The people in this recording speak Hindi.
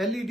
LED